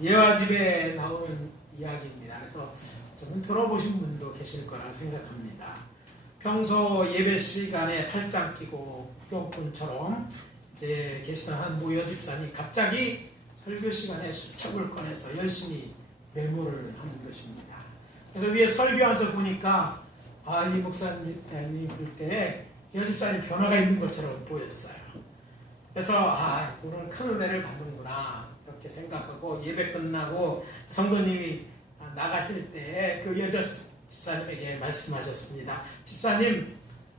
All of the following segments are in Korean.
예화집에 나오는 이야기입니다. 그래서 좀 들어보신 분도 계실 거라 생각합니다. 평소 예배 시간에 팔짱 끼고 구경꾼처럼 이제 계시던 한 모여 집사님이 갑자기 설교 시간에 수첩을 꺼내서 열심히 메모를 하는 것입니다. 그래서 위에 설교하면서 보니까 이 목사님이 볼 때 여 집사님 변화가 있는 것처럼 보였어요. 그래서 오늘 큰 은혜를 받는구나 이렇게 생각하고 예배 끝나고 성도님이 나가실 때 그 여자 집사님에게 말씀하셨습니다. 집사님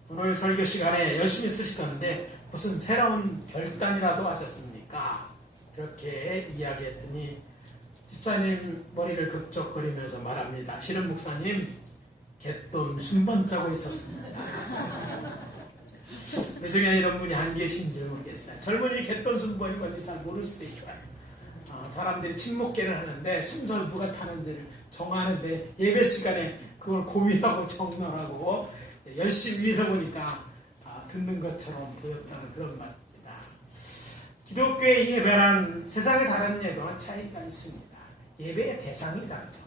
오늘 설교 시간에 열심히 쓰시던데 무슨 새로운 결단이라도 하셨습니까? 이렇게 이야기했더니 집사님 머리를 극적거리면서 말합니다. 실은 목사님 갯돈 순번 짜고 있었습니다. 그 중에 이런 분이 안 계신지 모르겠어요. 젊은이 갯돈 순번이 뭔지 잘 모를 수도 있어요. 사람들이 침묵계를 하는데 순서를 누가 타는지를 정하는데 예배 시간에 그걸 고민하고 정렬하고 열심히 위에서 보니까 듣는 것처럼 보였다는 그런 말입니다. 기독교의 예배란 세상의 다른 예배와 차이가 있습니다. 예배의 대상이 다르죠.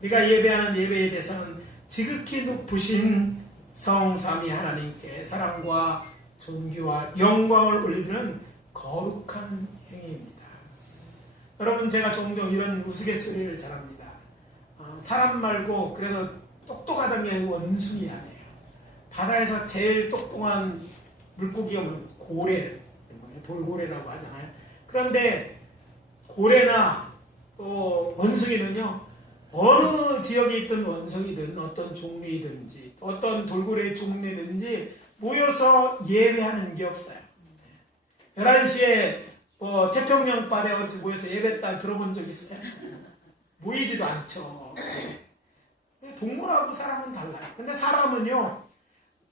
우리가 예배하는 예배의 대상은 지극히 높으신 성삼위 하나님께 사랑과 존귀와 영광을 올리는 거룩한 행위입니다. 여러분 제가 종종 이런 우스갯소리를 잘합니다. 사람 말고 그래도 똑똑하다는 게 원숭이 아니에요. 바다에서 제일 똑똑한 물고기가 고래, 돌고래라고 하잖아요. 그런데 고래나 또 원숭이는요, 어느 지역에 있던 원숭이든 어떤 종류이든지 어떤 돌고래의 종류든지 모여서 예배하는 게 없어요. 11시에 태평양 바다에 모여서 예배했다 들어본 적 있어요? 모이지도 않죠. 동물하고 사람은 달라요. 근데 사람은요,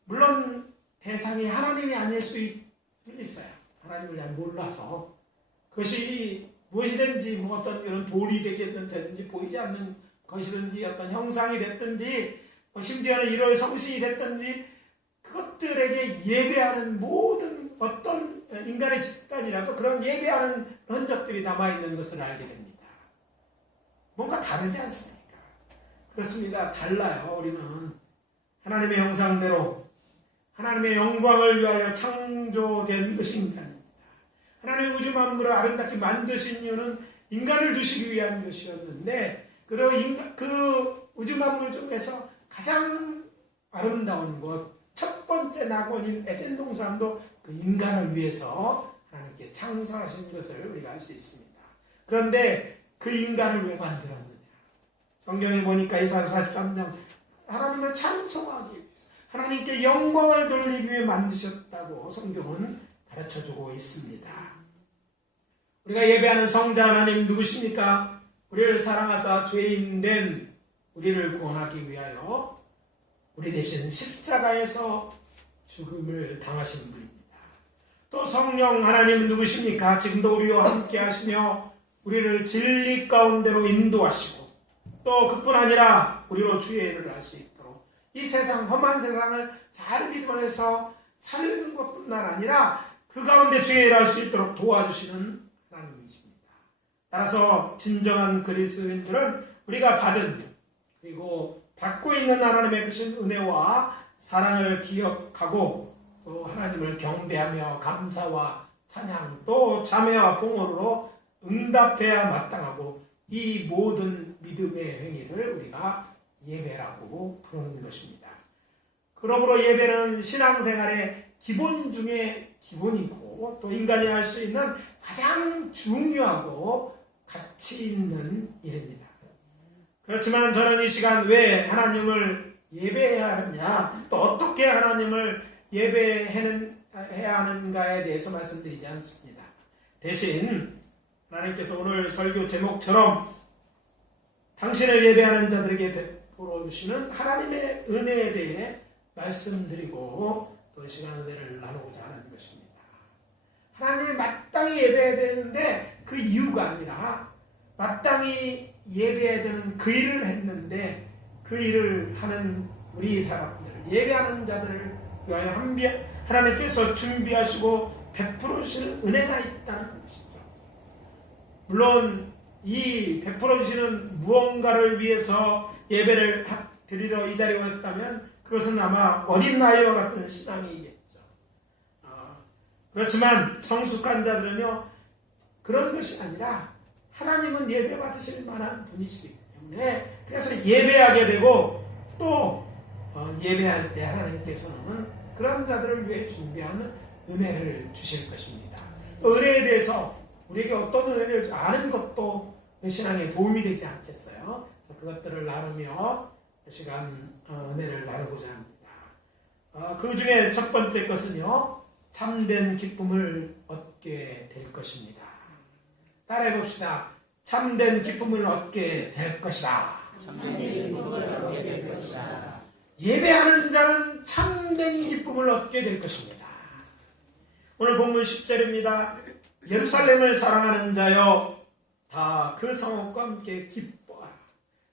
물론 대상이 하나님이 아닐 수 있어요. 하나님을 잘 몰라서 그것이 무엇이든지 어떤 이런 돌이 되든지 보이지 않는 것이든지 어떤 형상이 됐든지 심지어는 이런 성신이 됐든지 그것들에게 예배하는 모든 어떤 인간의 집단이라도 그런 예배하는 흔적들이 남아있는 것을 알게 됩니다. 뭔가 다르지 않습니까? 그렇습니다. 달라요. 우리는 하나님의 형상대로 하나님의 영광을 위하여 창조된 것이 인간입니다. 하나님의 우주 만물을 아름답게 만드신 이유는 인간을 두시기 위한 것이었는데 그 우주 만물 중에서 가장 아름다운 것 첫 번째 낙원인 에덴 동산도 그 인간을 위해서 하나님께 창조하신 것을 우리가 알 수 있습니다. 그런데 그 인간을 왜 만들었느냐? 성경에 보니까 이사야 43장 하나님을 찬송하기 위해서 하나님께 영광을 돌리기 위해 만드셨다고 성경은 가르쳐주고 있습니다. 우리가 예배하는 성자 하나님 누구십니까? 우리를 사랑하사 죄인된 우리를 구원하기 위하여 우리 대신 십자가에서 죽음을 당하신 분입니다. 또 성령 하나님은 누구십니까? 지금도 우리와 함께 하시며 우리를 진리 가운데로 인도하시고 또 그뿐 아니라 우리로 주의 일을 할 수 있도록 이 세상 험한 세상을 잘 믿어내서 살는 것뿐만 아니라 그 가운데 주의 일을 할 수 있도록 도와주시는 하나님이십니다. 따라서 진정한 그리스도인들은 우리가 받은 그리고 받고 있는 하나님의 크신 은혜와 사랑을 기억하고 또 하나님을 경배하며 감사와 찬양 또 자매와 봉헌으로 응답해야 마땅하고 이 모든 믿음의 행위를 우리가 예배라고 부르는 것입니다. 그러므로 예배는 신앙생활의 기본 중에 기본이고 또 인간이 할 수 있는 가장 중요하고 가치 있는 일입니다. 그렇지만 저는 이 시간 왜 하나님을 예배해야 하느냐 또 어떻게 하나님을 예배해야 하는가에 대해서 말씀드리지 않습니다. 대신 하나님께서 오늘 설교 제목처럼 당신을 예배하는 자들에게 베풀어 주시는 하나님의 은혜에 대해 말씀드리고 또 이 시간 은혜를 나누고자 하는 것입니다. 하나님을 마땅히 예배해야 되는데 그 이유가 아니라 마땅히 예배해야 되는 그 일을 했는데 그 일을 하는 우리 사람들 예배하는 자들을 위하여 하나님께서 준비하시고 베풀어 주실 은혜가 있다는 것이죠. 물론 이 베풀어 주시는 무언가를 위해서 예배를 드리러 이 자리에 왔다면 그것은 아마 어린 나이와 같은 신앙이겠죠. 그렇지만 성숙한 자들은요, 그런 것이 아니라 하나님은 예배 받으실 만한 분이시기 때문에 그래서 예배하게 되고 또 예배할 때 하나님께서는 그런 자들을 위해 준비하는 은혜를 주실 것입니다. 또 은혜에 대해서 우리에게 어떤 은혜를 아는 것도 신앙에 도움이 되지 않겠어요? 그것들을 나누며 이 시간 은혜를 나누고자 합니다. 그 중에 첫 번째 것은요, 참된 기쁨을 얻게 될 것입니다. 따라해 봅시다. 참된 기쁨을 얻게 될 것이다. 참된 기쁨을 얻게 될 것이다. 예배하는 자는 참된 기쁨을 얻게 될 것입니다. 오늘 본문 10절입니다. 예루살렘을 사랑하는 자여 다 그 성읍과 함께 기뻐하라.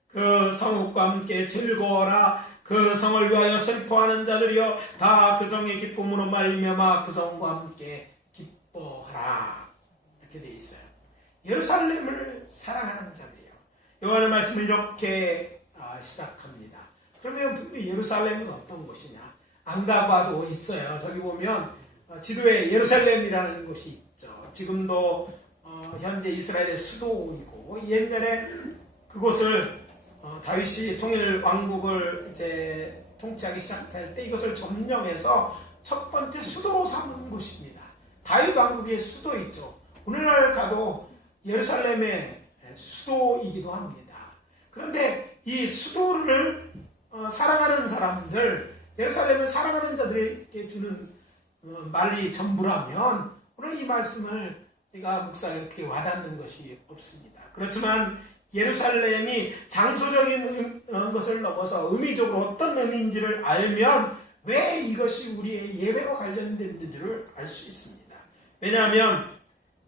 그 성읍과 함께 즐거워라. 그 성을 위하여 슬퍼하는 자들이여 다 그 성의 기쁨으로 말미암아 그 성과 함께 기뻐하라. 이렇게 되어 있어요. 예루살렘을 사랑하는 자들이요. 요한의 말씀을 이렇게 시작합니다. 그러면 예루살렘은 어떤 곳이냐? 안 가봐도 있어요. 저기 보면 지도에 예루살렘이라는 곳이 있죠. 지금도 현재 이스라엘의 수도이고 옛날에 그곳을 다윗이 통일 왕국을 이제 통치하기 시작할 때 이것을 점령해서 첫 번째 수도로 삼은 곳입니다. 다윗 왕국의 수도이죠. 오늘날 가도 예루살렘의 수도이기도 합니다. 그런데 이 수도를 사랑하는 사람들, 예루살렘을 사랑하는 자들에게 주는 말이 전부라면 오늘 이 말씀을 우리가 묵상에 그렇게 와닿는 것이 없습니다. 그렇지만 예루살렘이 장소적인 것을 넘어서 의미적으로 어떤 의미인지를 알면 왜 이것이 우리의 예배와 관련된 줄을 알 수 있습니다. 왜냐하면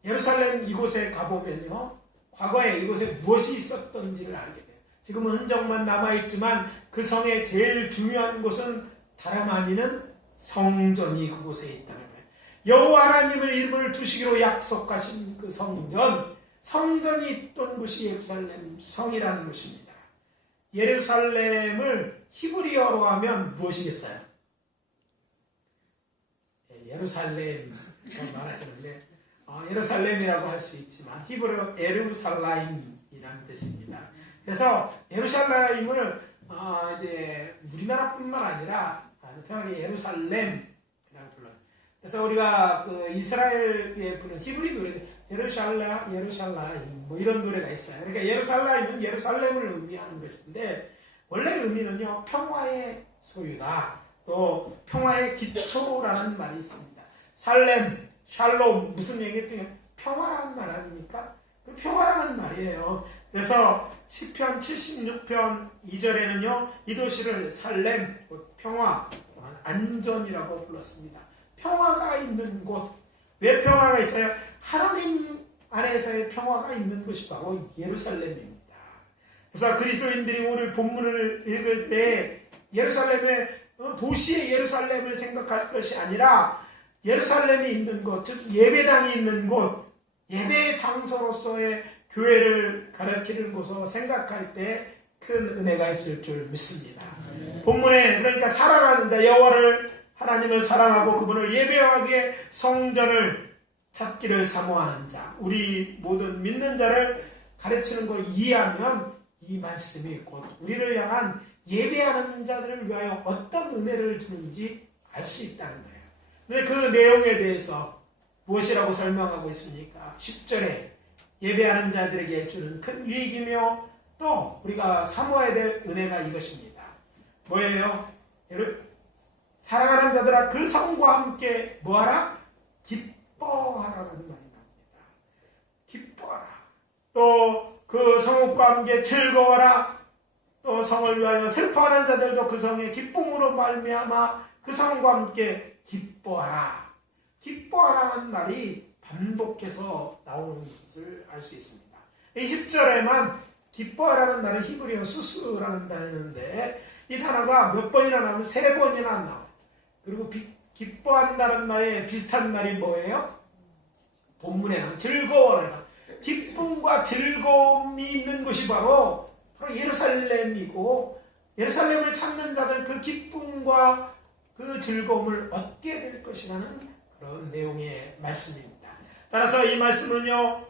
예루살렘 이곳에 가보면요, 과거에 이곳에 무엇이 있었던지를 알게 돼요. 지금은 흔적만 남아있지만 그 성의 제일 중요한 곳은 다름 아니는 성전이 그곳에 있다는 거예요. 여호와 하나님의 이름을 두시기로 약속하신 그 성전이 있던 곳이 예루살렘 성이라는 곳입니다. 예루살렘을 히브리어로 하면 무엇이겠어요? 예루살렘 말하시는데 예루살렘이라고 할 수 있지만 히브리어 예루살라임이라는 뜻입니다. 그래서 예루살렘을 이제 우리나라뿐만 아니라 편하게 예루살렘이라고 불러요. 그래서 우리가 그 이스라엘에 부르는 히브리 노래 예루살라임 뭐 이런 노래가 있어요. 그러니까 예루살라임은 예루살렘을 의미하는 것인데 원래 의미는요, 평화의 소유다. 또 평화의 기초라는 말이 있습니다. 살렘, 샬롬 무슨 얘기했더니 평화라는 말 아닙니까? 그 평화라는 말이에요. 그래서 시편 76편 2절에는요, 이 도시를 살렘, 평화, 안전이라고 불렀습니다. 평화가 있는 곳. 왜 평화가 있어요? 하나님 안에서의 평화가 있는 곳이 바로 예루살렘입니다. 그래서 그리스도인들이 오늘 본문을 읽을 때 예루살렘의 도시의 예루살렘을 생각할 것이 아니라 예루살렘이 있는 곳, 즉 예배당이 있는 곳, 예배 장소로서의 교회를 가리키는 곳으로 생각할 때 큰 은혜가 있을 줄 믿습니다. 본문에 그러니까 사랑하는 자, 여호와를 하나님을 사랑하고 그분을 예배하기에 성전을 찾기를 사모하는 자, 우리 모든 믿는 자를 가르치는 걸 이해하면 이 말씀이 곧 우리를 향한 예배하는 자들을 위하여 어떤 은혜를 주는지 알 수 있다는 거예요. 근데 그 내용에 대해서 무엇이라고 설명하고 있습니까? 10절에 예배하는 자들에게 주는 큰 유익이며 또 우리가 사모해야 될 은혜가 이것입니다. 뭐예요? 사랑하는 자들아 그 성과 함께 뭐하라? 기뻐하라는 말이 나옵니다. 기뻐하라. 또 그 성읍과 함께 즐거워라. 또 성을 위하여 슬퍼하는 자들도 그 성의 기쁨으로 말미암아 그 성과 함께 기뻐하라. 기뻐하라는 말이 반복해서 나오는 것을 알 수 있습니다. 이 10절에만 기뻐하라는 말은 히브리어 수스라는 단어인데 이 단어가 몇 번이나 나오면 3번이나 나와요. 그리고 기뻐한다는 말에 비슷한 말이 뭐예요? 본문에는 즐거워라. 기쁨과 즐거움이 있는 곳이 바로 예루살렘이고, 예루살렘을 찾는 자들 그 기쁨과 그 즐거움을 얻게 될 것이라는 그런 내용의 말씀입니다. 따라서 이 말씀은요,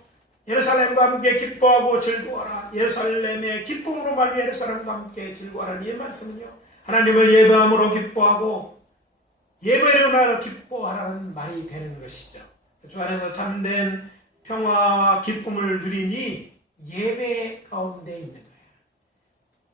예루살렘과 함께 기뻐하고 즐거워하라, 예루살렘의 기쁨으로 말미암아 예루살렘과 함께 즐거워하라는 이 말씀은요, 하나님을 예배함으로 기뻐하고 예배로 기뻐하라는 말이 되는 것이죠. 주 안에서 참된 평화와 기쁨을 누리니 예배 가운데 있는 거예요.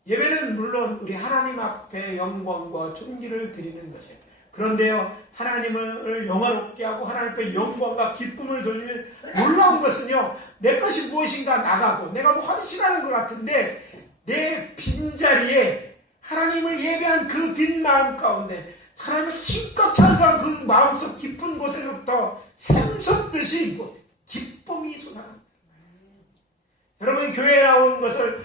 예배는 물론 우리 하나님 앞에 영광과 존귀를 드리는 것이에요. 그런데요, 하나님을 영화롭게 하고 하나님 앞에 영광과 기쁨을 돌리는 놀라운 것은요, 내 것이 무엇인가 나가고 내가 뭐 헌신하는 것 같은데 내 빈자리에 하나님을 예배한 그 빈 마음 가운데 하나님을 힘껏 찬송한 그 마음속 깊은 곳에서부터 샘솟듯이 기쁨이 솟아납니다. 여러분이 교회에 나오는 것을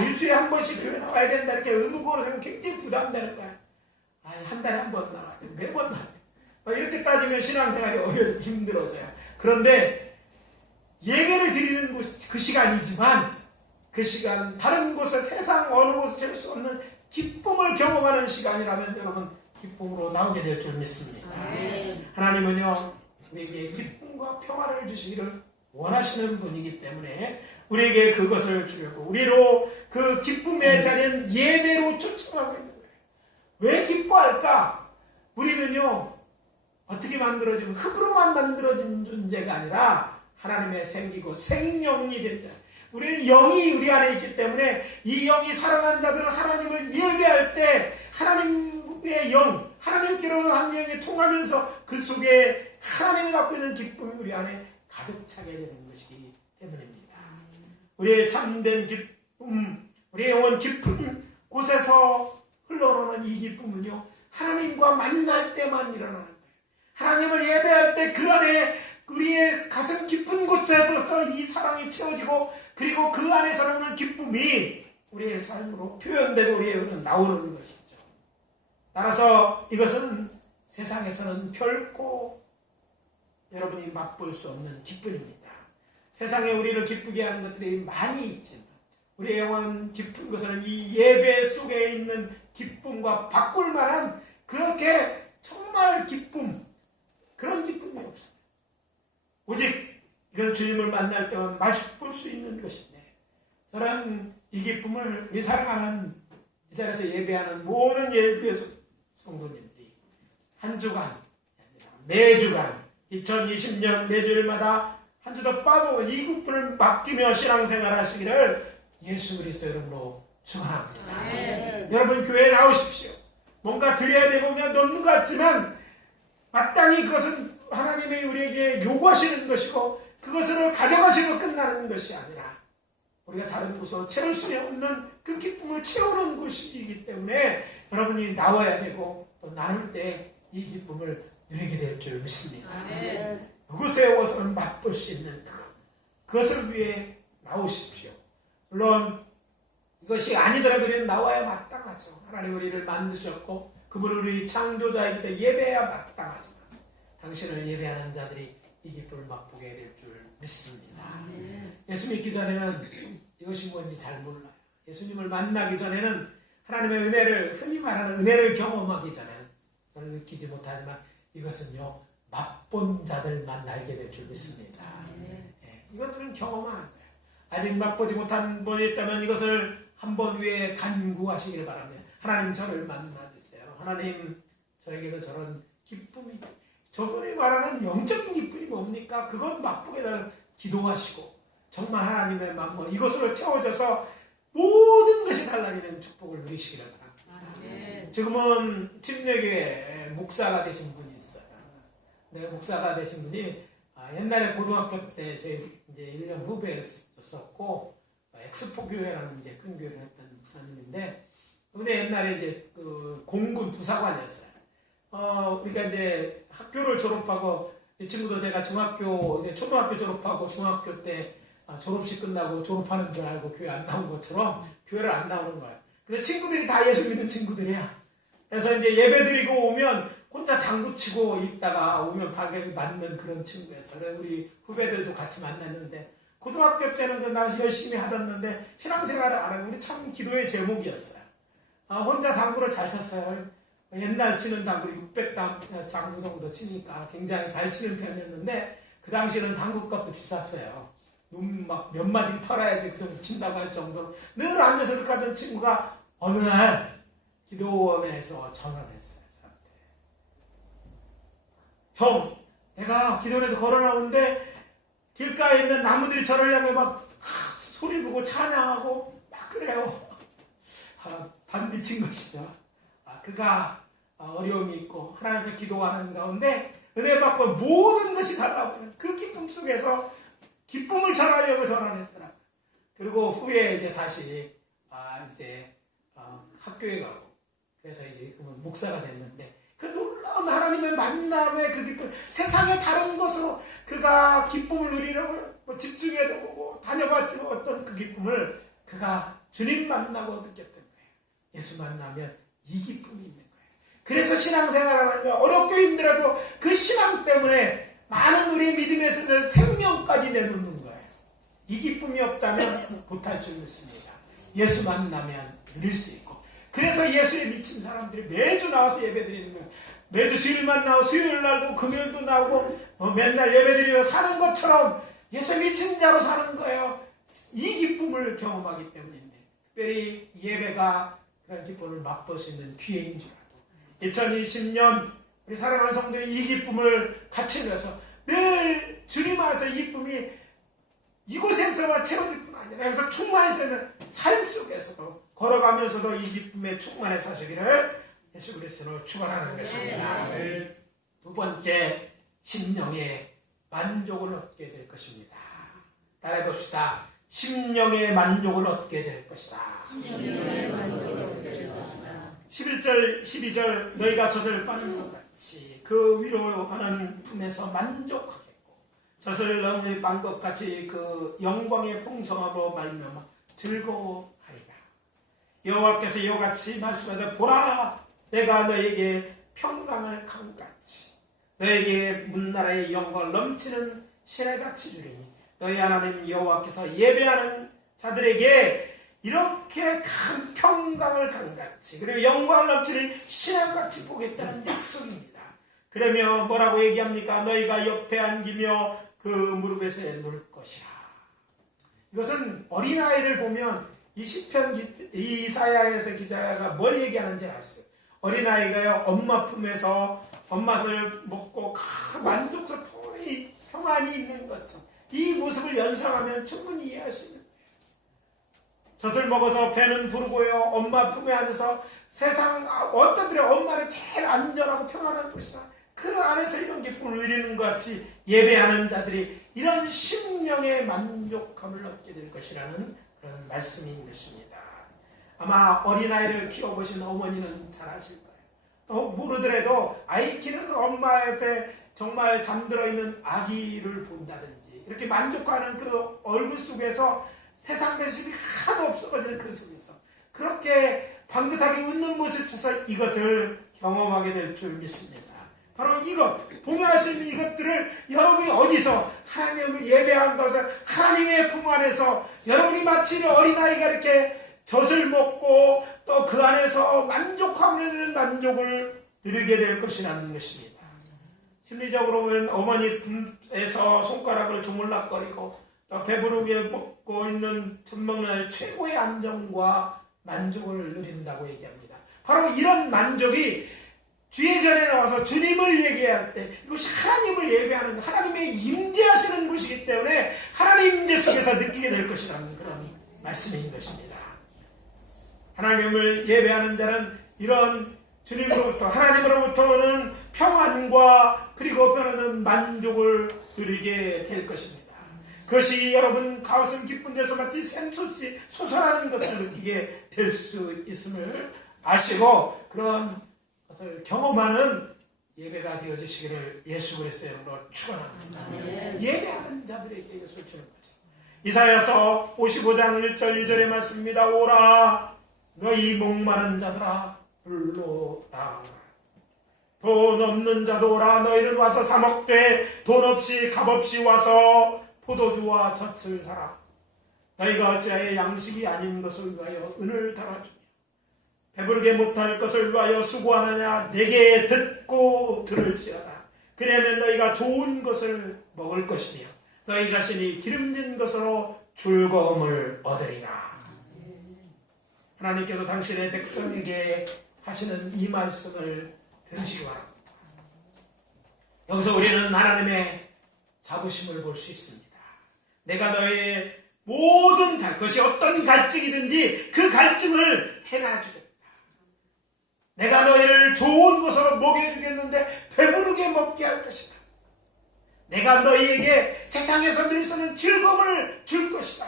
일주일에 한 번씩 교회 나와야 된다 이렇게 의무적으로 생각하면 굉장히 부담되는 거야. 한 달에 한 번 나와야 돼, 매번 나와야 돼. 이렇게 따지면 신앙생활이 힘들어져요. 그런데 예배를 드리는 그 시간이지만 그 시간 다른 곳에 세상 어느 곳에 채울 수 없는 기쁨을 경험하는 시간이라면 여러분 기쁨으로 나오게 될 줄 믿습니다. 하나님은요, 우리에게 기쁨과 평화를 주시기를 원하시는 분이기 때문에 우리에게 그것을 주려고 우리로 그 기쁨의 자리는 예배로 초청하고 있는 거예요. 왜 기뻐할까? 우리는요, 어떻게 만들어지면 흙으로만 만들어진 존재가 아니라 하나님의 생기고 생명이 된 자. 우리는 영이 우리 안에 있기 때문에 이 영이 살아난 자들은 하나님을 예배할 때 하나님의 영, 하나님께로 한 영이 통하면서 그 속에 하나님이 갖고 있는 기쁨이 우리 안에 가득 차게 되는 것이기 때문입니다. 우리의 참된 기쁨, 우리의 영혼 깊은 곳에서 흘러오는 이 기쁨은요, 하나님과 만날 때만 일어나는 거예요. 하나님을 예배할 때 그 안에 우리의 가슴 깊은 곳에부터 이 사랑이 채워지고, 그리고 그 안에서 나오는 기쁨이 우리의 삶으로 표현되고 우리에게 나오는 것이죠. 따라서 이것은 세상에서는 결코 여러분이 맛볼 수 없는 기쁨입니다. 세상에 우리를 기쁘게 하는 것들이 많이 있지만 우리의 영혼 깊은 것은 이 예배 속에 있는 기쁨과 바꿀 만한 그렇게 정말 기쁨, 그런 기쁨이 없습니다. 오직 이건 주님을 만날 때만 맛볼 수 있는 것인데, 저는 이 기쁨을 우리 사랑하는 이 자리에서 예배하는 모든 예배 성도님들이 한 주간, 매주간 2020년 매주일마다 한 주 더 빠보고 이 기쁨을 맡기며 신앙생활 하시기를 예수 그리스도 이름으로 축원합니다. 여러분 교회에 나오십시오. 뭔가 드려야 되고 그냥 넣는 것 같지만 마땅히 그것은 하나님이 우리에게 요구하시는 것이고 그것을 가져가시고 끝나는 것이 아니라 우리가 다른 곳으로 채울 수 없는 그 기쁨을 채우는 곳이기 때문에 여러분이 나와야 되고 또 나눌 때 이 기쁨을 누리게 될 줄 믿습니다. 그곳에 와서는 맛볼 수 있는 그것을 위해 나오십시오. 물론 이것이 아니더라도 우리는 나와야 마땅하죠. 하나님 우리를 만드셨고 그분은 우리 창조자이기 때문에 예배해야 마땅하지만 당신을 예배하는 자들이 이 기쁨을 맛보게 될 줄 믿습니다. 예수 믿기 전에는 이것이 뭔지 잘 몰라요. 예수님을 만나기 전에는 하나님의 은혜를, 흔히 말하는 은혜를 경험하기 전에는 그걸 느끼지 못하지만 이것은요, 맛본 자들만 알게 될 줄 믿습니다. 이것들은 경험하는 거예요. 아직 맛보지 못한 분이 있다면 이것을 한번 위에 간구하시기를 바랍니다. 하나님 저를 만나주세요. 하나님 저에게도 저런 기쁨이, 저분이 말하는 영적인 기쁨이 뭡니까? 그것 맛보게 달 기도하시고 정말 하나님의 마음과 이것으로 채워져서 모든 것이 달라지는 축복을 누리시기를 바랍니다. 지금은 침례교회 목사가 되신 분이 있어요. 네, 목사가 되신 분이 옛날에 고등학교 때 제 이제 1년 후배였었고 엑스포 교회라는 이제 큰 교회를 했던 목사님인데, 근데 옛날에 이제 그 공군 부사관이었어요. 우리가 이제 학교를 졸업하고 이 친구도 제가 중학교 이제 초등학교 졸업하고 중학교 때 졸업식 끝나고 졸업하는 줄 알고 교회 안 나온 것처럼 교회를 안 나오는 거예요. 근데 친구들이 다 예수 믿는 친구들이야. 그래서 이제 예배 드리고 오면 혼자 당구 치고 있다가 오면 가격이 맞는 그런 친구였어요. 그래서 우리 후배들도 같이 만났는데 고등학교 때는 나 열심히 하던데 신앙생활을 안 하고 우리 참 기도의 제목이었어요. 혼자 당구를 잘 쳤어요. 옛날 치는 당구를 600당구 정도 치니까 굉장히 잘 치는 편이었는데 그 당시에는 당구값도 비쌌어요. 막 몇 마디 팔아야지 그 정도 친다고 할 정도로 늘 앉아서 이렇게 하던 친구가 어느 날 기도원에서 전화를 했어요. 저한테. 형, 내가 기도원에서 걸어 나오는데 길가에 있는 나무들이 저를 향해 막 소리 부고 찬양하고 막 그래요. 반 미친 것이죠. 그가 어려움이 있고 하나님께 기도하는 가운데 은혜 받고 모든 것이 달라붙는 그 기쁨 속에서 기쁨을 전하려고 전화를 했더라고요. 그리고 후에 이제 다시 학교에 가고 그래서 이제 목사가 됐는데 그 놀라운 하나님의 만남의 그 기쁨, 세상의 다른 것으로 그가 기쁨을 누리려고 집중해도 보고 다녀봤지만 어떤 그 기쁨을 그가 주님 만나고 느꼈던 거예요. 예수 만나면 이 기쁨이 있는 거예요. 그래서 신앙생활을 하면 어렵고 힘들어도 그 신앙 때문에 많은 우리 믿음에서는 생명까지 내놓는 거예요. 이 기쁨이 없다면 못할 줄 믿습니다. 예수 만나면 누릴 수 있고 그래서 예수에 미친 사람들이 매주 나와서 예배드리는 거예요. 매주 주일만 나오고 수요일 날도 금요일도 나오고 맨날 예배드리며 사는 것처럼 예수에 미친 자로 사는 거예요. 이 기쁨을 경험하기 때문인데 특별히 예배가 그런 기쁨을 맛볼 수 있는 기회인 줄 알고 2020년 우리 사랑하는 성도들이 이 기쁨을 같이 누려서 늘 주님 안에서 이 기쁨이 이곳에서만 채워질 뿐 아니라 여기서 충만해지는 삶 속에서도 걸어가면서도 이 기쁨에 충만해 사시기를 예수 그리스도로 축원하는 것입니다. 두 번째, 심령의 만족을 얻게 될 것입니다. 따라해 봅시다. 심령의 만족을 얻게 될 것이다. 11절, 12절 너희가 젖을 빠는 것 같이 그 위로하는 품에서 만족하겠고 젖을 너희 빤 것 같이 그 영광의 풍성함으로 말미암아 즐거워하리라. 여호와께서 이와 같이 말씀하되 보라 내가 너에게 평강을 강같이 너에게 문나라의 영광을 넘치는 시내같이 주리니 너희 하나님 여호와께서 예배하는 자들에게 이렇게 큰 평강을 강같이 그리고 영광을 넘치는 시내같이 보겠다는 약속입니다. 그러면 뭐라고 얘기합니까? 너희가 옆에 안기며 그 무릎에서 누를 것이라. 이것은 어린아이를 보면 이 시편 이사야에서 기자가 뭘 얘기하는지 알았어요. 어린아이가요 엄마 품에서 엄맛을 먹고 만족스럽게 평안이 있는 것처럼 이 모습을 연상하면 충분히 이해할 수 있는 거예요. 젖을 먹어서 배는 부르고요 엄마 품에 앉아서 세상 어떤 들의 엄마는 제일 안전하고 평안한 곳이다. 그 안에서 이런 기쁨을 누리는 것 같이 예배하는 자들이 이런 심령의 만족감을 얻게 될 것이라는 그런 말씀인 것입니다. 아마 어린아이를 키워보신 어머니는 잘 아실 거예요. 또 모르더라도 아이 키우는 엄마 옆에 정말 잠들어 있는 아기를 본다든지 이렇게 만족하는 그 얼굴 속에서 세상 대심이 하나도 없어지는 그 속에서 그렇게 방긋하게 웃는 모습 속에서 이것을 경험하게 될 줄 믿습니다. 바로 이것, 봉해할 수 있는 이것들을 여러분이 어디서 하나님을 예배한다고 해서 하나님의 품 안에서 여러분이 마치 어린아이가 이렇게 젖을 먹고 또 그 안에서 만족하는 만족을 누리게 될 것이라는 것입니다. 심리적으로 보면 어머니 품에서 손가락을 주물락거리고 또 배부르게 먹고 있는 젖 먹는 최고의 안정과 만족을 누린다고 얘기합니다. 바로 이런 만족이 주의 전에 나와서 주님을 얘기할 때 이것이 하나님을 예배하는 하나님의 임재하시는 곳이기 때문에 하나님 임재 속에서 느끼게 될 것이라는 그런 말씀인 것입니다. 하나님을 예배하는 자는 이런 주님으로부터 하나님으로부터 오는 평안과 그리고 변하는 만족을 누리게 될 것입니다. 그것이 여러분 가슴 깊은 데서 마치 샘솟이 솟아나는 것을 느끼게 될 수 있음을 아시고 그런 것을 경험하는 예배가 되어주시기를 예수 그리스도의 이름으로 축원합니다. 예배하는 자들에게 이것을 주는 거죠. 이사야서 55장 1절 2절의 말씀입니다. 오라 너희 목마른 자들아 불러 나와라. 돈 없는 자도 오라. 너희는 와서 사 먹되 돈 없이 값없이 와서 포도주와 젖을 사라. 너희가 어찌하여 양식이 아닌 것을 위하여 은을 달아주냐. 배부르게 못할 것을 위하여 수고하느냐. 내게 듣고 들을지어다. 그러면 너희가 좋은 것을 먹을 것이며 너희 자신이 기름진 것으로 즐거움을 얻으리라. 하나님께서 당신의 백성에게 하시는 이 말씀을 들으시기 바랍니다. 여기서 우리는 하나님의 자부심을 볼 수 있습니다. 내가 너의 모든 그것이 어떤 갈증이든지 그 갈증을 해가 주겠다. 내가 너희를 좋은 것으로 먹여주겠는데 배부르게 먹게 할 것이다. 내가 너희에게 세상에서 누릴 수 있는 즐거움을 줄 것이다.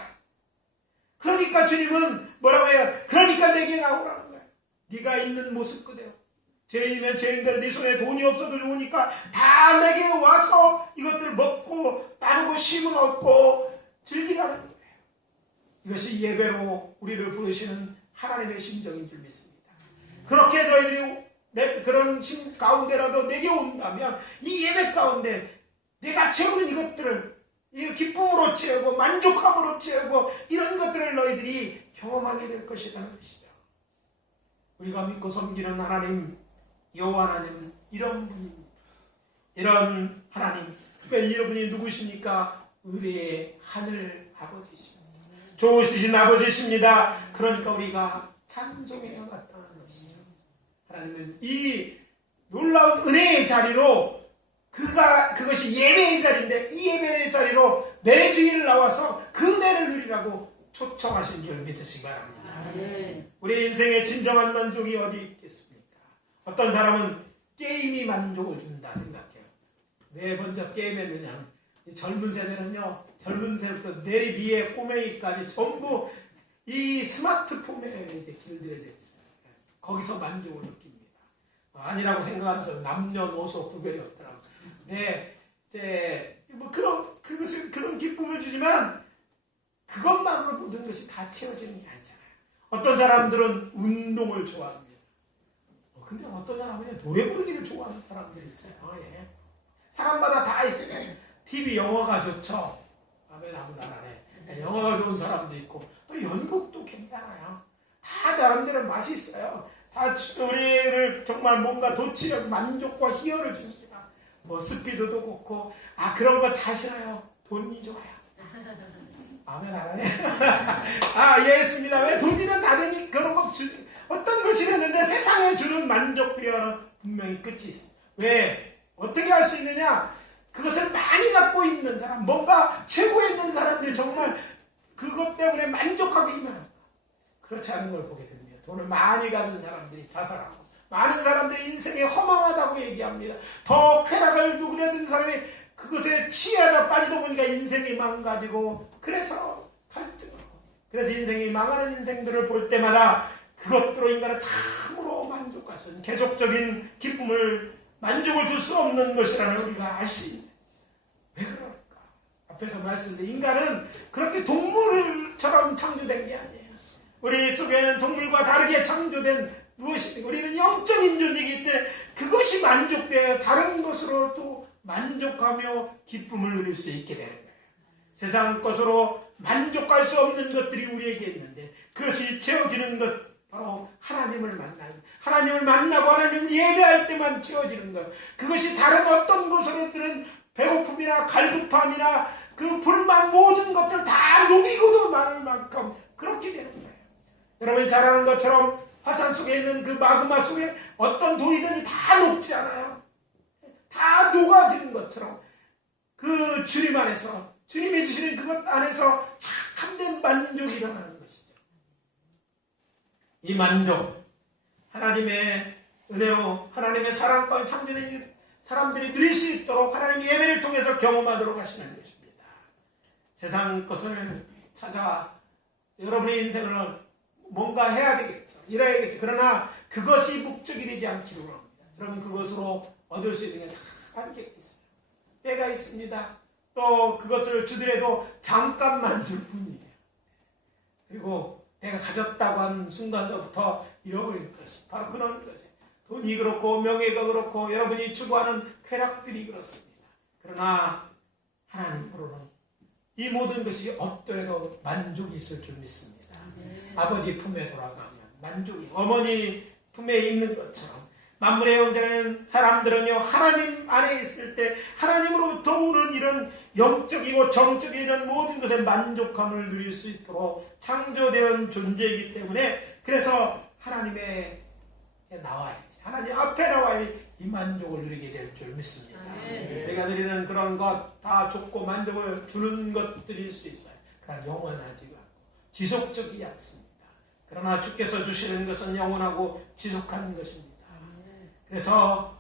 그러니까 주님은 뭐라고 해요? 그러니까 내게 나오라는 거예요. 네가 있는 모습 그대로. 죄인이면 죄인대로 네 손에 돈이 없어도 좋으니까 다 내게 와서 이것들을 먹고 나누고 쉼을 얻고 즐기라는 거예요. 이것이 예배로 우리를 부르시는 하나님의 심정인 줄 믿습니다. 그렇게 너희들이 그런 심 가운데라도 내게 온다면 이 예배 가운데 내가 채우는 이것들을 기쁨으로 채우고 만족함으로 채우고 이런 것들을 너희들이 경험하게 될 것이라는 것이죠. 우리가 믿고 섬기는 하나님 여호와 하나님은 이런 분입니다. 이런 하나님, 특별히 이분이 누구십니까? 우리의 하늘 아버지십니다. 좋으신 아버지십니다. 그러니까 우리가 찬송해야 마땅한 것이죠. 하나님은 이 놀라운 은혜의 자리로 그것이 예배의 자리인데 이 예배의 자리로 매주일 나와서 그 은혜를 누리라고 초청하신 줄 믿으시기 바랍니다. 우리 인생의 진정한 만족이 어디 있겠습니까? 어떤 사람은 게임이 만족을 준다 생각해요. 왜 먼저 게임했느냐. 젊은 세대는요, 젊은 세대부터 내리비에 꼬맹이까지 전부 이 스마트폰에 이제 길들여져 있어요. 거기서 만족을 느낍니다. 아니라고 생각하는 사람 남녀노소 구별이 없더라고요. 네, 이제 뭐 그런 기쁨을 주지만 그것만으로 모든 것이 다 채워지는 게 아니잖아요. 어떤 사람들은 운동을 좋아합니다. 근데 어떤 사람은 노래 부르기를 좋아하는 사람들이 있어요. 예. 사람마다 다 있어요. TV 영화가 좋죠. 아멘 아무나라네. 영화가 좋은 사람도 있고 또 연극도 괜찮아요. 다 나름대로 맛이 있어요. 다 우리를 정말 뭔가 도취력, 만족과 희열을 줍니다. 뭐 스피드도 좋고 그런 거 다 싫어요. 돈이 좋아요. 아멘 아멘. 이해했습니다. 왜 돈이면 다 되니 그런 거 어떤 것이 되는데 세상에 주는 만족 비하는 분명히 끝이 있습니다. 왜? 어떻게 할 수 있느냐? 그것을 많이 갖고 있는 사람, 뭔가 최고에 있는 사람들이 정말 그것 때문에 만족하게 있는 것. 그렇지 않은 걸 보게 됩니다. 돈을 많이 가진 사람들이 자살하고 많은 사람들이 인생이 허망하다고 얘기합니다. 더 쾌락을 누리려던 사람이 그것에 취하다 빠지다 보니까 인생이 망가지고 그래서 갈등하고 그래서 인생이 망하는 인생들을 볼 때마다 그것으로 인간은 참으로 만족할 수 있는 계속적인 기쁨을 만족을 줄 수 없는 것이라는 우리가 알 수 있는. 왜 그럴까? 앞에서 말씀드린 인간은 그렇게 동물처럼 창조된 게 아니에요. 우리 속에는 동물과 다르게 창조된 무엇이 우리는 영적인 존재이기 때문에 그것이 만족되어 다른 것으로 또 만족하며 기쁨을 누릴 수 있게 되는 거예요. 세상 것으로 만족할 수 없는 것들이 우리에게 있는데 그것이 채워지는 것 바로 하나님을 만나는 하나님을 만나고 하나님을 예배할 때만 채워지는 것. 그것이 다른 어떤 것으로들은 배고픔이나 갈급함이나 그 불만 모든 것들 다 녹이고도 많을 만큼 그렇게 되는 거예요. 여러분이 잘 아는 것처럼 화산 속에 있는 그 마그마 속에 어떤 돌이든지 다 녹지 않아요. 다 녹아지는 것처럼 그 주님 안에서 주님이 주시는 그것 안에서 참된 만족이 일어나는 것이죠. 이 만족, 하나님의 은혜로 하나님의 사랑 가운데 창조된 사람들이 누릴 수 있도록 하나님의 예배를 통해서 경험하도록 하시는 것입니다. 세상 것을 찾아 여러분의 인생을 뭔가 해야 되겠죠. 이래야겠죠. 그러나 그것이 목적이 되지 않기로 합니다. 여러분 그것으로 얻을 수 있는 게 다 한계가 있어요. 때가 있습니다. 또 그것을 주더라도 잠깐만 줄 뿐이에요. 그리고 내가 가졌다고 한 순간서부터 잃어버리는 것이 바로 그런 것이에요. 돈이 그렇고 명예가 그렇고 여러분이 추구하는 쾌락들이 그렇습니다. 그러나 하나님으로는 이 모든 것이 없더라도 만족이 있을 줄 믿습니다. 아버지 품에 돌아가면 만족이, 어머니 품에 있는 것처럼 만물의 영장인 사람들은요, 하나님 안에 있을 때 하나님으로부터 오는 이런 영적이고 정적인 이런 모든 것에 만족함을 누릴 수 있도록 창조되어 존재이기 때문에, 그래서 하나님에 나와야지, 하나님 앞에 나와야 이 만족을 누리게 될 줄 믿습니다. 우리가 드리는 그런 것 다 좋고 만족을 주는 것들일 수 있어요. 그러나 영원하지가 않고 지속적이지 않습니다. 그러나 주께서 주시는 것은 영원하고 지속하는 것입니다. 그래서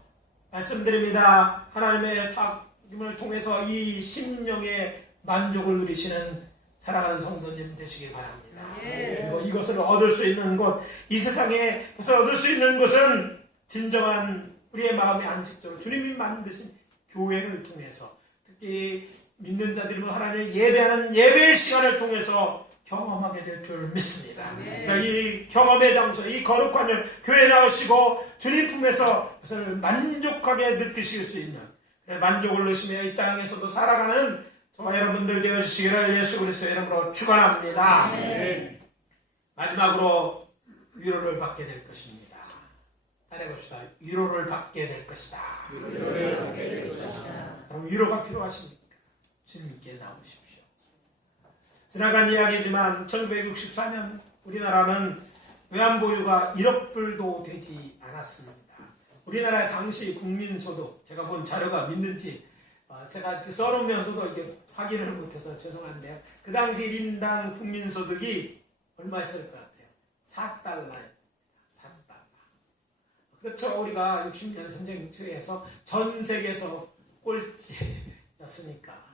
말씀드립니다. 하나님의 사귐을 통해서 이 심령의 만족을 누리시는 사랑하는 성도님 되시길 바랍니다. 그리고 이것을 얻을 수 있는 것, 이 세상에서 얻을 수 있는 것은 진정한 우리의 마음의 안식처로 주님이 만드신 교회를 통해서, 특히 믿는 자들이 하나님을 예배하는 예배의 시간을 통해서 경험하게 될 줄 믿습니다. 그래서 이 경험의 장소, 이 거룩한 교회에 나오시고 주님 품에서 그것을 만족하게 느끼실 수 있는, 만족을 누리시며 이 땅에서도 살아가는 저와 여러분들 되어주시기를 예수 그리스도의 이름으로 축원합니다. 마지막으로 위로를 받게 될 것입니다. 따라해봅시다. 위로를 받게 될 것이다. 그럼 위로가 필요하십니까? 주님께 나오십시오. 지나간 이야기지만 1964년 우리나라는 외환보유가 1억 불도 되지 않았습니다. 우리나라의 당시 국민소득, 제가 본 자료가 믿는지 제가 써놓으면서도 이게 확인을 못해서 죄송한데요. 그 당시 1인당 국민소득이 얼마였을 것 같아요? 4달러입니다. 4달러. 그렇죠. 우리가 60년 전쟁 초에서 전 세계에서 꼴찌였으니까.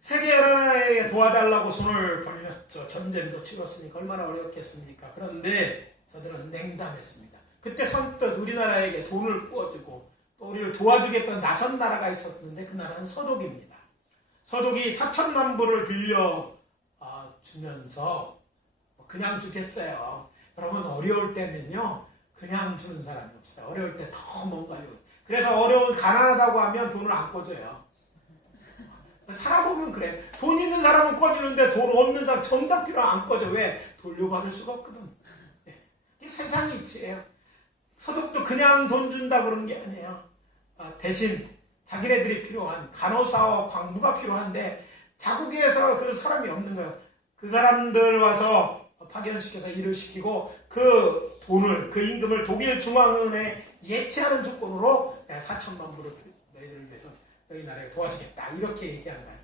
세계 여러 나라에게 도와달라고 손을 벌렸죠. 전쟁도 치렀으니까 얼마나 어렵겠습니까? 그런데 저들은 냉담했습니다. 그때 선뜻 우리나라에게 돈을 부어주고 또 우리를 도와주겠다는 나선 나라가 있었는데 그 나라는 서독입니다. 서독이 4천만 불을 빌려 주면서 그냥 주겠어요. 여러분, 어려울 때는요 그냥 주는 사람이 없어요. 어려울 때 더 뭔가요. 그래서 어려운 가난하다고 하면 돈을 안 꿔줘요. 살아보면 그래. 돈 있는 사람은 꿔주는데 돈 없는 사람 정작 필요 안 꿔줘. 왜? 돌려받을 수가 없거든. 이게 세상이 이치예요. 서독도 그냥 돈 준다 그런 게 아니에요. 대신 자기네들이 필요한 간호사와 광부가 필요한데 자국에서 그 사람이 없는 거예요. 그 사람들 와서 파견시켜서 일을 시키고 그 돈을, 그 임금을 독일 중앙은행에 예치하는 조건으로 4천만 불을 너희들을 위해서 너희 나라에 도와주겠다 이렇게 얘기한 거예요.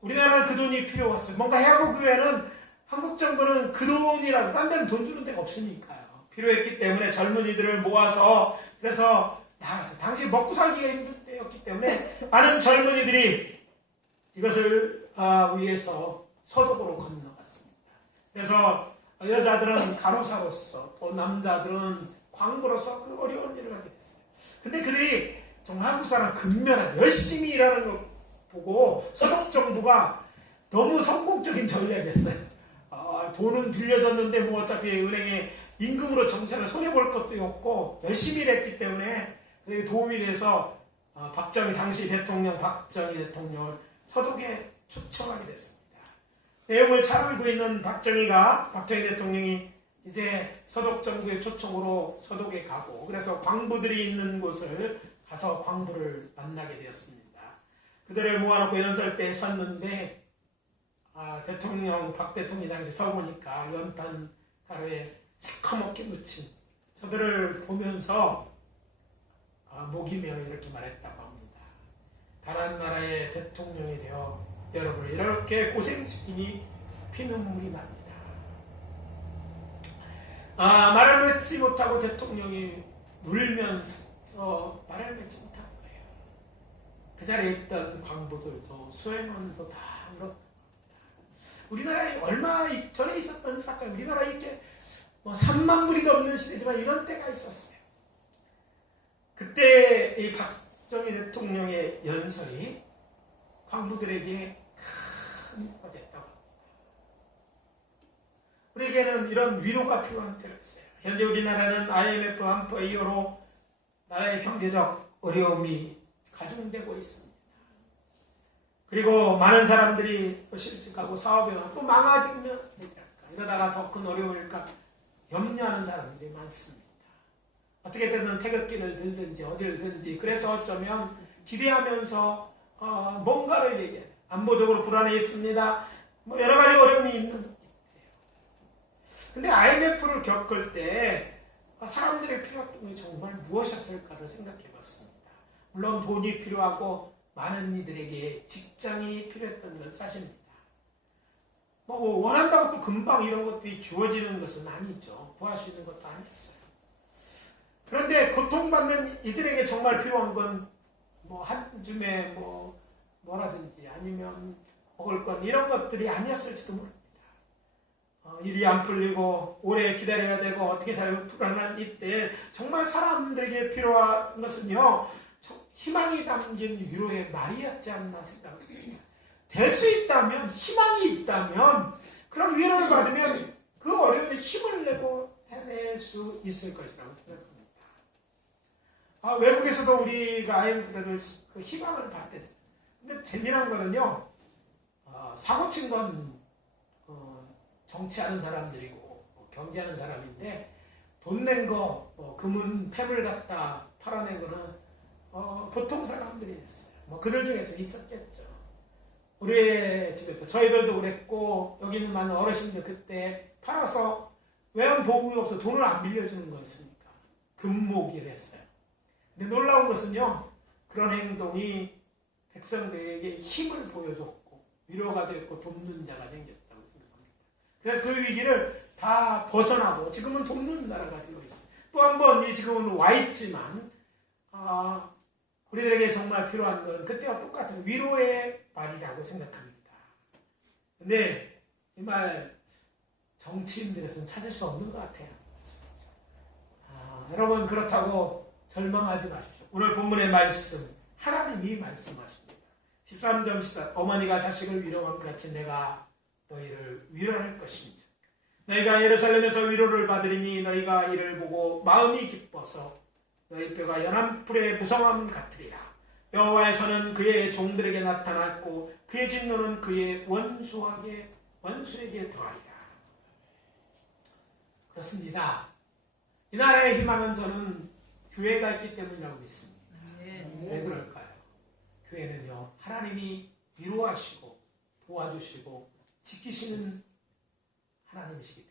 우리나라는 그 돈이 필요했어요. 뭔가 해하고 교회는 한국 정부는 그 돈이라도 딴 데는 돈 주는 데가 없으니까요. 필요했기 때문에 젊은이들을 모아서 그래서 나가서 당시 먹고 살기가 힘든 때였기 때문에 많은 젊은이들이 이것을 위해서 서독으로 건너갔습니다. 그래서 여자들은 간호사로서 또 남자들은 광부로서 그 어려운 일을 하게 됐어요. 근데 그들이 정말 한국 사람 근면하게 열심히 일하는 걸 보고 서독 정부가 너무 성공적인 전략이었어요. 돈은 빌려줬는데 뭐 어차피 은행에 임금으로 정착을 손해볼 것도 없고 열심히 일했기 때문에 그게 도움이 돼서 당시 대통령 박정희 대통령을 서독에 초청하게 됐습니다. 내용을 잘 알고 있는 박정희 대통령이 이제 서독 정부의 초청으로 서독에 가고 그래서 광부들이 있는 곳을 가서 광부를 만나게 되었습니다. 그들을 모아놓고 연설대에 섰는데 박 대통령이 당시 서보니까 연탄 가루에 시커멓게 묻힌 저들을 보면서 목이 메어 이렇게 말했다고 합니다. 다른 나라의 대통령이 되어 여러분을 이렇게 고생시키니 피눈물이 납니다. 말을 맺지 못하고 대통령이 울면서 말을 맺지 못한 거예요. 그 자리에 있던 광부들도 수행원도 다 울었다. 우리나라에 얼마 전에 있었던 사건, 우리나라에 이렇게 3만 불이 넘는 시대지만 이런 때가 있었어요. 그때 이 박정희 대통령의 연설이 광부들에게 큰 위로가 됐다고 합니다. 우리에게는 이런 위로가 필요한 때가 있어요. 현재 우리나라는 IMF 한포 이후로 나라의 경제적 어려움이 가중되고 있습니다. 그리고 많은 사람들이 또 실직하고 사업이 또 망하면 이러다가 더 큰 어려움일까 염려하는 사람들이 많습니다. 어떻게 되든 태극기를 들든지 어디를 들든지 그래서 어쩌면 기대하면서 뭔가를 얘기해요. 안보적으로 불안해 있습니다. 뭐 여러 가지 어려움이 있는. 근데 IMF를 겪을 때 사람들의 필요했던 게 정말 무엇이었을까를 생각해 봤습니다. 물론 돈이 필요하고 많은 이들에게 직장이 필요했던 건 사실입니다. 뭐 원한다고 또 금방 이런 것들이 주어지는 것은 아니죠. 구할 수 있는 것도 아니었어요. 그런데 고통받는 이들에게 정말 필요한 건 뭐 한 줌에 뭐라든지 아니면 먹을 건 이런 것들이 아니었을지도 모릅니다. 일이 안 풀리고 오래 기다려야 되고 어떻게 살고 불안한 이때 정말 사람들에게 필요한 것은요 희망이 담긴 위로의 말이었지 않나 생각합니다. 될 수 있다면 희망이 있다면 그런 위로를 받으면 그 어려움에 힘을 내고 해낼 수 있을 것이라고 생각합니다. 외국에서도 우리가 아이들을 그 희망을 받대죠. 근데 재미난 거는요 사고 친 건 정치하는 사람들이고 경제하는 사람인데 돈 낸 거 금은 폐물 갖다 팔아낸 거는 보통 사람들이었어요. 그들 중에서 있었겠죠. 우리 집에도 저희들도 그랬고 여기 있는 많은 어르신들 그때 팔아서 외환 보험이 없어 돈을 안 빌려주는 거였으니까 금모기를 했어요. 근데 놀라운 것은요 그런 행동이 백성들에게 힘을 보여줬고 위로가 됐고 돕는 자가 생겼다고 생각합니다. 그래서 그 위기를 다 벗어나고 지금은 돕는 나라가 되어 있습니다. 또 한 번 지금은 와 있지만 우리들에게 정말 필요한 건 그때와 똑같은 위로의 말이라고 생각합니다. 근데 이 말 정치인들에서는 찾을 수 없는 것 같아요. 여러분 그렇다고 절망하지 마십시오. 오늘 본문의 말씀 하나님이 말씀하십니다. 13절 시작 어머니가 자식을 위로한 것 같이 내가 너희를 위로할 것입니다. 너희가 예루살렘에서 위로를 받으리니 너희가 이를 보고 마음이 기뻐서 너희 뼈가 연한 풀의 무성함 같으리라. 여호와에서는 그의 종들에게 나타났고 그의 진노는 그의 원수에게 더하리라. 그렇습니다. 이 나라의 희망은 저는 교회가 있기 때문이라고 믿습니다. 왜 그럴까요? 교회는요 하나님이 위로하시고 도와주시고 지키시는 하나님이시기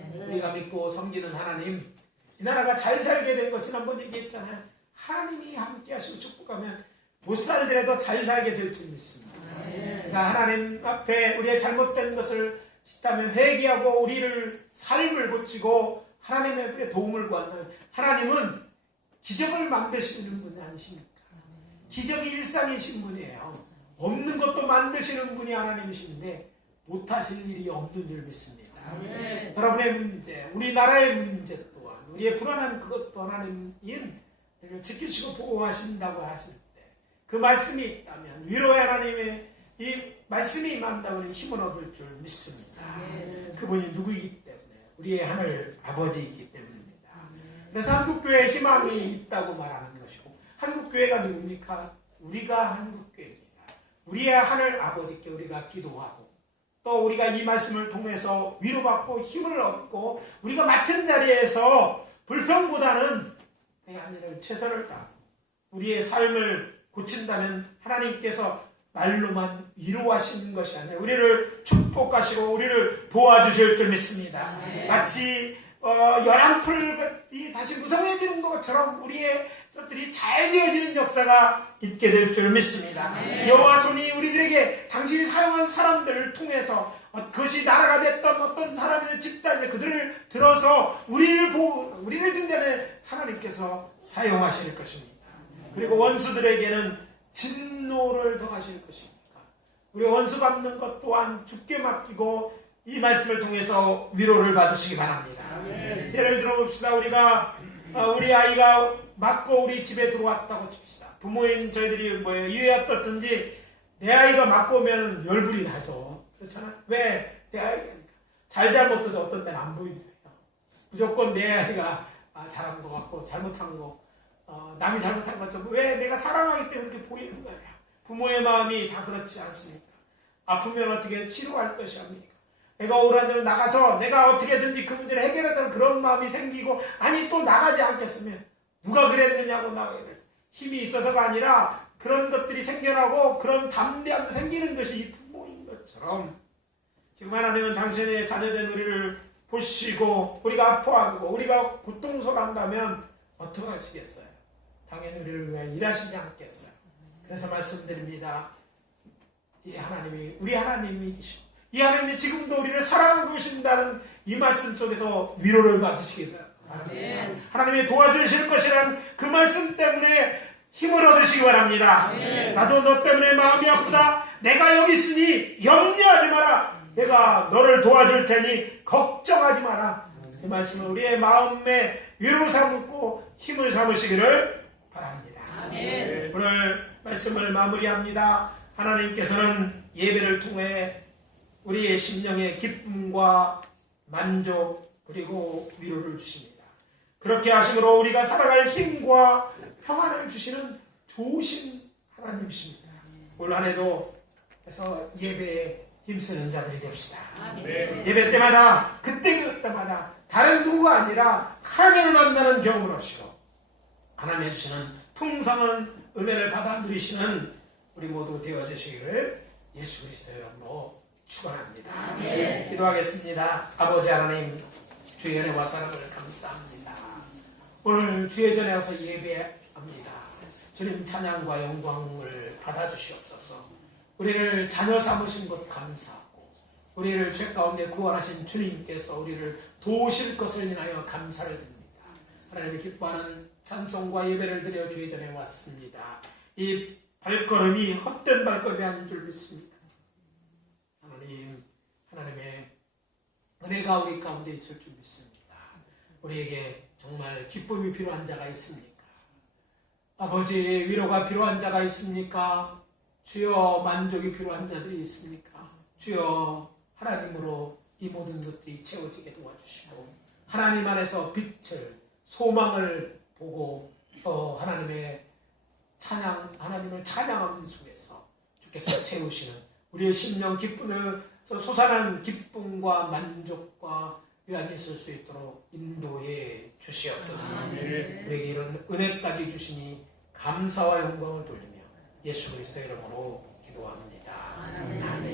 때문입니다. 우리가 믿고 섬기는 하나님, 이 나라가 잘 살게 된 것 지난번 얘기했잖아요. 하나님이 함께 하시고 축복하면 못 살더라도 잘 살게 될 줄 믿습니다. 그러니까 하나님 앞에 우리의 잘못된 것을 싶다면 회개하고 우리를 삶을 고치고 하나님의 도움을 구한다면 하나님은 기적을 만드시는 분이 아니십니까? 기적이 일상이신 분이에요. 없는 것도 만드시는 분이 하나님이신데 못하실 일이 없는 줄 믿습니다. 여러분의 문제, 우리나라의 문제 또한 우리의 불안한 그것도 하나님이 지키시고 보호하신다고 하실 때 그 말씀이 있다면 위로의 하나님의 이 말씀이 임한다고 힘을 얻을 줄 믿습니다. 그분이 누구이기 때문에 우리의 하늘 아버지이기 때문입니다. 그래서 한국교회에 희망이 있다고 말하는 것이고 한국교회가 누굽니까? 우리가 한국교회입니다. 우리의 하늘 아버지께 우리가 기도하고 또 우리가 이 말씀을 통해서 위로받고 힘을 얻고 우리가 맡은 자리에서 불평보다는 내가 하나님을 최선을 다하고 우리의 삶을 고친다면 하나님께서 말로만 위로하시는 것이 아니라 우리를 축복하시고 우리를 도와주실 줄 믿습니다. 마치 연한 풀이 다시 무성해지는 것처럼 우리의 것들이 잘 되어지는 역사가 있게 될 줄 믿습니다. 여호와 손이 우리들에게 당신이 사용한 사람들을 통해서 그것이 나라가 됐던 어떤 사람이든 집단이든 그들을 들어서 우리를 든다는 하나님께서 사용하실 것입니다. 그리고 원수들에게는 진노를 더하실 것입니다. 우리 원수 갚는 것 또한 주께 맡기고 이 말씀을 통해서 위로를 받으시기 바랍니다. 예를 들어 봅시다. 우리 아이가 맞고 우리 집에 들어왔다고 칩시다. 부모인 저희들이 이해 어떻든지 내 아이가 맞고 오면 열불이 나죠. 그렇잖아. 왜? 내 아이가 잘못해서 어떤 때는 안 보이더라고요. 무조건 내 아이가 잘한 것 같고 잘못한 거 남이 잘못한 것처럼 왜 내가 사랑하기 때문에 이렇게 보이는 거야. 부모의 마음이 다 그렇지 않습니까? 아프면 어떻게 치료할 것이 합니까? 내가 오라늘 나가서 내가 어떻게든지 그 문제를 해결하자는 그런 마음이 생기고, 아니 또 나가지 않겠으면 누가 그랬느냐고 힘이 있어서가 아니라 그런 것들이 생겨나고 그런 담대함도 생기는 것이 이 부모인 것처럼, 지금 하나님은 당신의 자녀된 우리를 보시고 우리가 아파하고 우리가 고통스러워한다면 어떻게 하시겠어요? 당연히 우리를 위해 일하시지 않겠어요? 그래서 말씀드립니다. 이 하나님이 우리 하나님이시고 이 하나님이 지금도 우리를 사랑하고 계신다는 이 말씀 속에서 위로를 받으시기 바랍니다. 하나님이 도와주실 것이라는 그 말씀 때문에 힘을 얻으시기 바랍니다. 나도 너 때문에 마음이 아프다. 내가 여기 있으니 염려하지 마라. 내가 너를 도와줄 테니 걱정하지 마라. 이 말씀을 우리의 마음에 위로 삼고 힘을 삼으시기를 바랍니다. 오늘 말씀을 마무리합니다. 하나님께서는 예배를 통해 우리의 심령의 기쁨과 만족 그리고 위로를 주십니다. 그렇게 하심으로 우리가 살아갈 힘과 평안을 주시는 좋으신 하나님이십니다. 올 한해도 그래서 예배에 힘쓰는 자들이 됩시다. 예배 때마다 그때마다 다른 누구가 아니라 하나님을 만나는 경험을 하시고 하나님이 주시는 풍성한 은혜를 받아 누리시는 우리 모두 되어주시기를 예수 그리스도의 이름으로 축원합니다. 기도하겠습니다. 아버지 하나님, 주의 은혜와 사랑을 감사합니다. 오늘 주의 전에 와서 예배합니다. 주님 찬양과 영광을 받아주시옵소서. 우리를 자녀 삼으신 것 감사하고 우리를 죄 가운데 구원하신 주님께서 우리를 도우실 것을 인하여 감사를 드립니다. 하나님이 기뻐하는 찬송과 예배를 드려 주의 전에 왔습니다. 이 발걸음이 헛된 발걸음이 아닌 줄 믿습니다. 하나님의 은혜가 우리 가운데 있을 줄 믿습니다. 우리에게 정말 기쁨이 필요한 자가 있습니까? 아버지, 위로가 필요한 자가 있습니까? 주여, 만족이 필요한 자들이 있습니까? 주여, 하나님으로 이 모든 것들이 채워지게 도와주시고 하나님 안에서 빛을, 소망을 보고 하나님의 하나님을 찬양하는 속에서 주께서 채우시는 우리의 심령 기쁨에서 솟아난 기쁨과 만족과 위안이 있을 수 있도록 인도해 주시옵소서. 우리에게 이런 은혜까지 주시니 감사와 영광을 돌리며 예수 그리스도의 이름으로 기도합니다. 아멘.